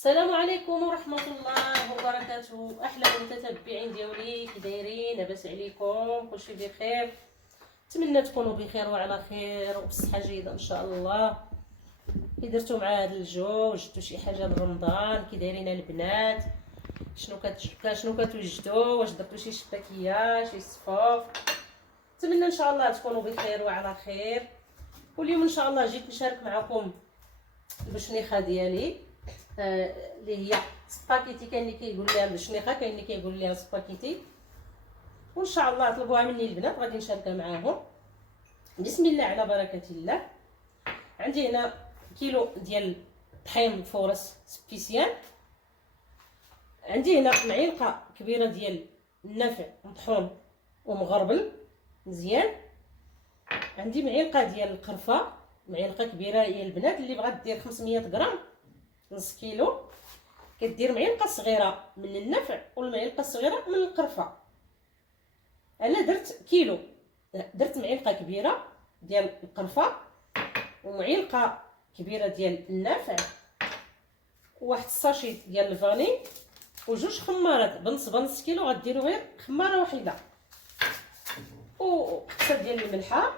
السلام عليكم ورحمة الله وبركاته. أحلى المتتبعين ديالي، كي دايرين؟ لاباس عليكم؟ كلشي بخير؟ نتمنى تكونوا بخير وعلى خير وبصحة جيدة إن شاء الله. كي درتو مع هذا الجو؟ وجدتو شي حاجة لرمضان؟ كي دايرين البنات؟ شنو كتوجدوا؟ واش درتو شي شباكية، شي صفوف؟ نتمنى ان شاء الله تكونوا بخير وعلى خير. واليوم ان شاء الله جيت نشارك معكم البشنيخه ديالي اللي هي سباكيتي. كاين اللي كيقول لها البشنيخه، كاين اللي كيقول لها سباكيتي، وان شاء الله طلبوها مني البنات غادي نشاركها معاهم. بسم الله على بركه الله. عندي هنا كيلو ديال طحين فورس سبيسيال. عندي هنا معلقه كبيره ديال النافع مطحون ومغربل مزيان. عندي معلقه ديال القرفه، معلقه كبيره يا البنات. اللي بغات دير 500 غرام، نص كيلو، كدير معلقه صغيره من النفع والمعلقه الصغيره من القرفه. انا درت كيلو، درت معلقه كبيره ديال القرفه ومعلقه كبيره ديال النافع وواحد الساشي ديال الفاني وجوج خمارات بنص كيلو. غديروا غير خماره واحده وقصه ديال الملحه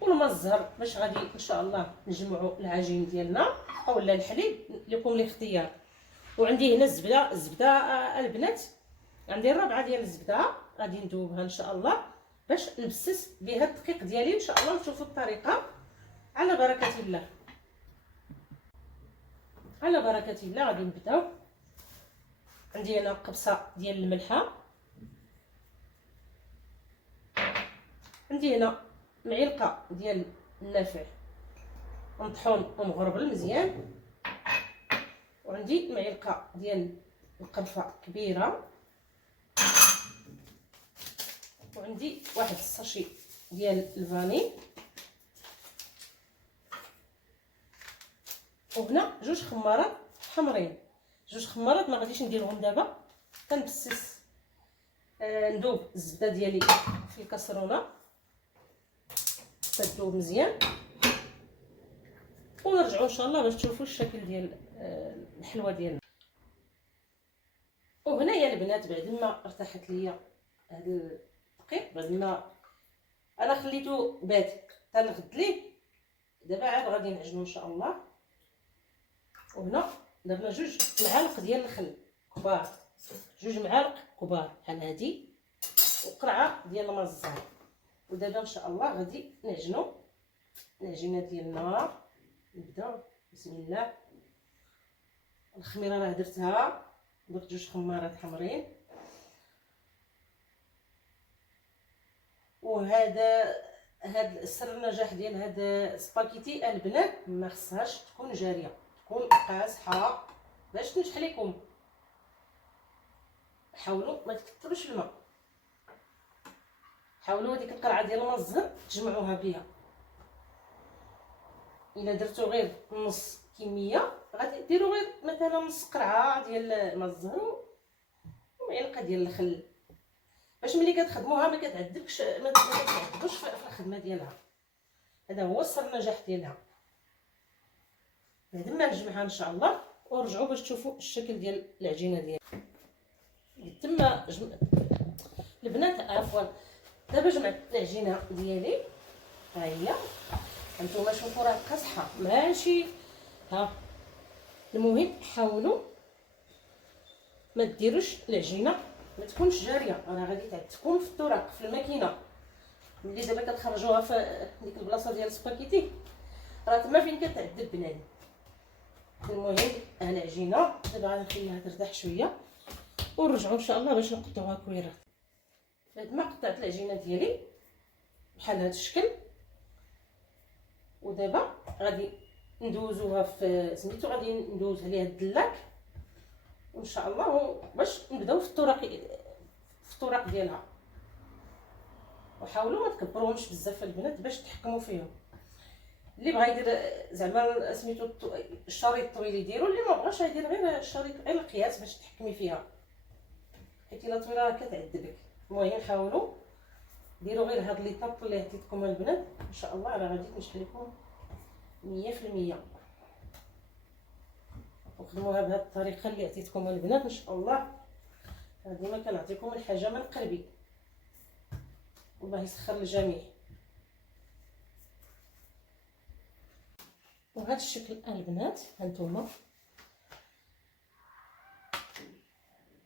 والماء الزهر باش غادي ان شاء الله نجمعوا العجين ديالنا اولا الحليب لكم الاختيار. وعندي هنا الزبده البنات، عندي الربعه ديال الزبده غادي ندوبها ان شاء الله باش نبسس بها الدقيق ديالي ان شاء الله. نشوفوا الطريقه على بركه الله. على بركه الله غادي نبداو. عندي هنا قبصه ديال الملحه، عندي هنا معلقه ديال النافع مطحون ومغربل مزيان، وعندي معلقه ديال القرفه كبيره، وعندي واحد الساشي ديال الفاني، وهنا جوج خمارات حمرين. جوج خمارات ما غاديش نديرهم دابا، كنبسس ندوب الزبده ديالي في الكاسرونه تذوب مزيان، ونرجعوا ان شاء الله باش تشوفوا الشكل ديال الحلوه ديالنا. وهنا يا البنات بعد ما ارتاحت ليا هذا الدقيق، بعد ما انا خليته بات حتى الغد ليه، دابا عاد غادي نعجنو ان شاء الله. وهنا درنا جوج معالق ديال الخل كبار، جوج معالق كبار بحال هادي، وقرعه ديال الماء الزهر. ودابا ان شاء الله غادي نعجنو العجينه ديالنا. نبداو بسم الله. الخميره راه درتها، درت جوج خمارات حمرين. وهذا سر النجاح ديال هذا سباكيتي البنات، ما خصهاش تكون جاريه، تكون قاصحه باش تنجح لكم. حاولوا ما تكثروش الماء، حاولوا هذيك القرعه ديال الماء الزهر تجمعوها بها. الا درتو غير نص كميه غادي ديروا غير مثلا نص قرعه ديال الماء الزهر ومعلقه ديال الخل، باش ملي كتخدموها ما كتعذبكش، ما كتعذبوش في الخدمه ديالها. هذا هو سر النجاح ديالها. بعد ما نجمعها ان شاء الله ورجعوا باش تشوفوا الشكل ديال العجينه ديالي. تما البنات عفوا، دابا جمعت العجينه ديالي، ها هي. هانتوما شوفوا راه قاصحه ماشي ها. المهم حاولوا ما ديروش العجينه ما تكونش جاريه، راه غادي تكون في الطرق في الماكينه. ملي دابا كتخرجوها في ديك البلاصه ديال السباكيتي راه تما فين كتعذب بنادم. المهم ها العجينه دابا غنخليها ترتاح شويه ونرجعوا ان شاء الله باش نقطعوها كويرات. بعد ما قطعت العجينه ديالي بحال هذا الشكل، ودابا غادي ندوزوها في سميتو، غادي ندوز عليها الدلاك وان شاء الله باش نبداو في الطرق ديالها. وحاولوا ما تكبروهمش بزاف البنات باش تحكموا فيهم. اللي بغى يدير زعما سميتو الشريط الطويل يديروا، اللي ما بغاش يدير غير الشريط غير القياس باش تحكمي فيها، حيت الا طويله راه كتعذبك. المهم حاولوا ديروا غير هاد ليطاب اللي عطيتكم البنات، ان شاء الله راه غادي تنجح لكم 100%. وخدموها بهذه الطريقه اللي عطيتكم البنات ان شاء الله. ديما كنعطيكم الحاجه من قلبي، والله يسخر الجميع. وهذا الشكل البنات هانتوما،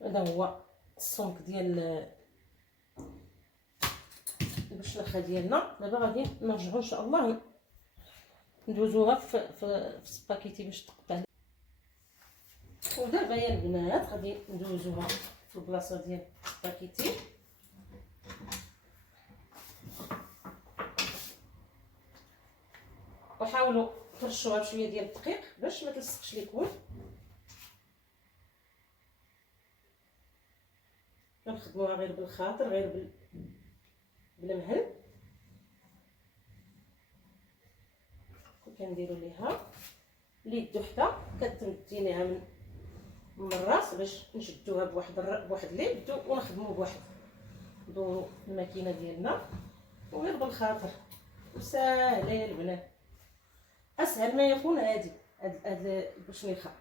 هذا هو السمك ديال البشلخه ديالنا. دابا غادي نرجعوا ان شاء الله ندوزوها في السباكيتي باش تقطع. ودابا يا البنات غادي ندوزوها في البلاصه ديال السباكيتي. وحاولوا ترشوها بشويه ديال الدقيق باش ما تلصقش لكم. كنخدموها غير بالخاطر، غير بالمهل. وكنديروا ليها اليد وحده كتمدينيها من الراس باش نشدوها بواحد اليد ونخدموا بواحد. ندوروا الماكينه ديالنا وغير بالخاطر، وساهله يا البنات، اسهل ما يكون. هاد البشنيخه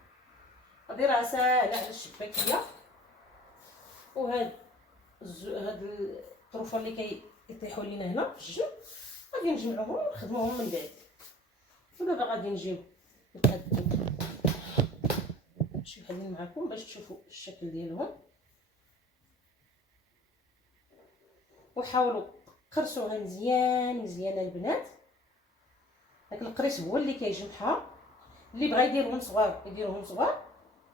هادي راه ساهله على الشباكيه. وهاد الطروفه اللي كيطيحوا لينا هنا في الجنب غادي نجمعوهم ونخدموهم من بعد. ودابا غادي نجيو نتقادو شي وحدين معكم باش تشوفوا الشكل ديالهم. وحاولوا قرصوها مزيان مزيان البنات. داك القريص هو اللي كيجمعها. اللي بغى يديرهم صغار يديروهم صغار،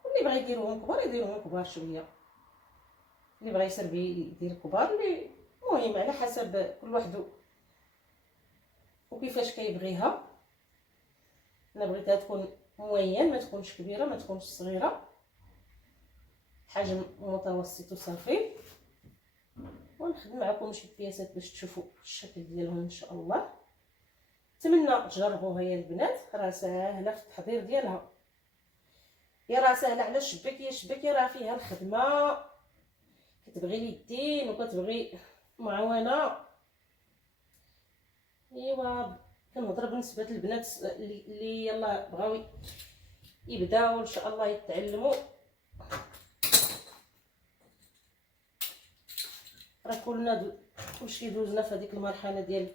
واللي بغى يديروهم كبار يديروهم كبار شويه. اللي بغى يسربي يدير كبار، اللي المهم على حسب كل واحد وكيفاش كيبغيها. انا بغيتها تكون موين، ما تكونش كبيره ما تكونش صغيره، حجم متوسط وصافي. ونخدم معكم شي بياسات باش تشوفوا الشكل ديالهم ان شاء الله. نتمنى تجربوها يا البنات، راه ساهله في التحضير ديالها. يا راه ساهله على الشباكيه. الشباكيه راه فيها الخدمه، كتبغي اليدين وكتبغي معاونه. ايوا كنهضر بالنسبه للبنات اللي يلا بغاو يبداو ان شاء الله يتعلموا. راه كلشي دوزنا في هذيك المرحله ديال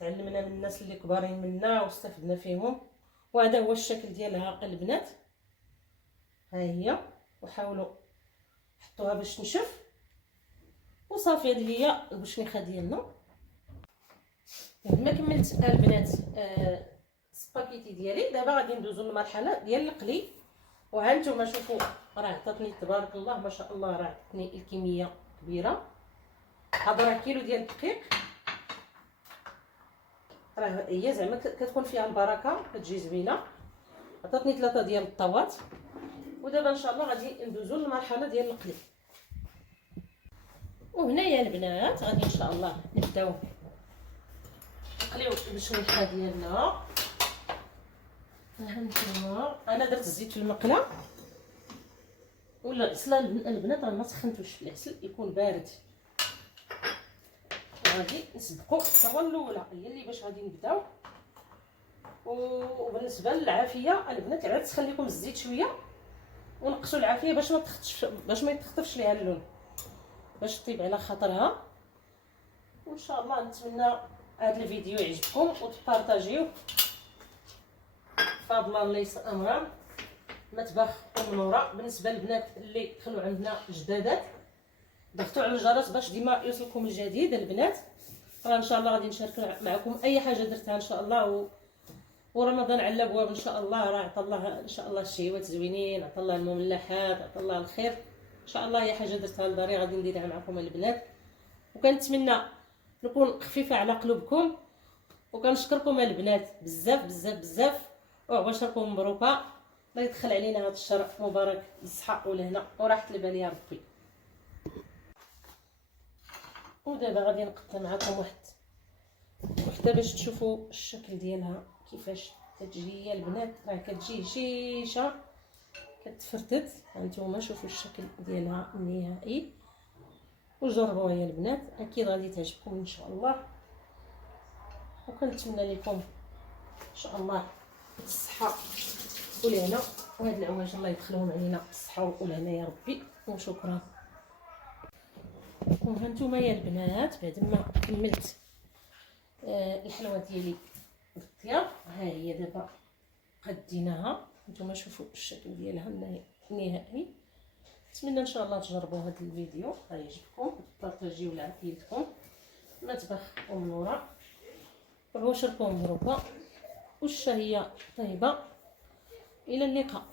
تعلمنا من الناس اللي كبارين منا واستفدنا فيهم. وهذا هو الشكل ديالها البنات، ها هي. وحاولوا حطوها باش تنشف وصافي. هذه هي البشنيخه ديالنا. ما كملت البنات السباكيتي ديالي. دابا غادي ندوزو للمرحله ديال القلي. وها نتوما شوفوا راه عطاتني تبارك الله ما شاء الله، راه عطاتني الكميه كبيره. هذا راه كيلو ديال الدقيق، راه هي زعما كتكون فيها البركه، كتجي زوينه. عطاتني 3 ديال الطوات. ودابا ان شاء الله غادي ندوزو للمرحله ديال القلي. وهنا يا البنات غادي ان شاء الله نبداو نقليو البشنيخه ديالنا. ها نتوما انا درت الزيت في المقله، ولا العسله البنات راه ما سخنتوش، العسل يكون بارد. غادي نسبقوا الخطوه الاولى هي اللي باش غادي نبداو. وبالنسبه للعافيه البنات عاد تسخن لكم الزيت شويه ونقصوا العافيه باش ما يتخطفش ليها اللون، باش طيب على خاطرها. وان شاء الله نتمنى هذا الفيديو يعجبكم وتبارطاجيوه. فاضله ليس امرا مطبخ ام نوره. بالنسبه للبنات اللي دخلوا عندنا جدادات ضغطوا على الجرس باش ديما يوصلكم الجديد البنات. راه ان شاء الله غادي نشارك معكم اي حاجه درتها ان شاء الله. ورمضان على الابواب ان شاء الله. راه عطا الله ان شاء الله الشهوات زوينين، عطا الله المملحات، عطا الله الخير ان شاء الله. اي حاجه درتها لداري غادي نديرها معكم البنات. وكنتمنى نكون خفيفه على قلوبكم. وكنشكركم البنات بزاف بزاف بزاف. وعباشركم مبروكه. الله يدخل علينا هذا الشهر مبارك بالصحه والهنا وراحه البال يا ربي. ودابا غادي نقطع معكم وحده باش تشوفوا الشكل ديالها كيفاش كتجي يا البنات. راه كتجي شيشه كتفرتت. هانتوما شوفوا الشكل ديالها النهائي وجربوها يا البنات، اكيد غادي تعجبكم ان شاء الله. وكنتمنى لكم ان شاء الله الصحه والهنا وهاد العواج الله يدخلهم علينا بالصحه والهنا يا ربي، وشكرا. وهانتوما يا البنات بعد ما كملت الحلوه ديالي بالطياب، ها هي دابا غديناها. نتوما شوفوا الشكل ديالها النهائي. نتمنى ان شاء الله تجربوا هذا الفيديو غيعجبكم، بارطاجيو لعائلتكم. مطبخ نورة، عشركم مبروكه والشهيه طيبه. الى اللقاء.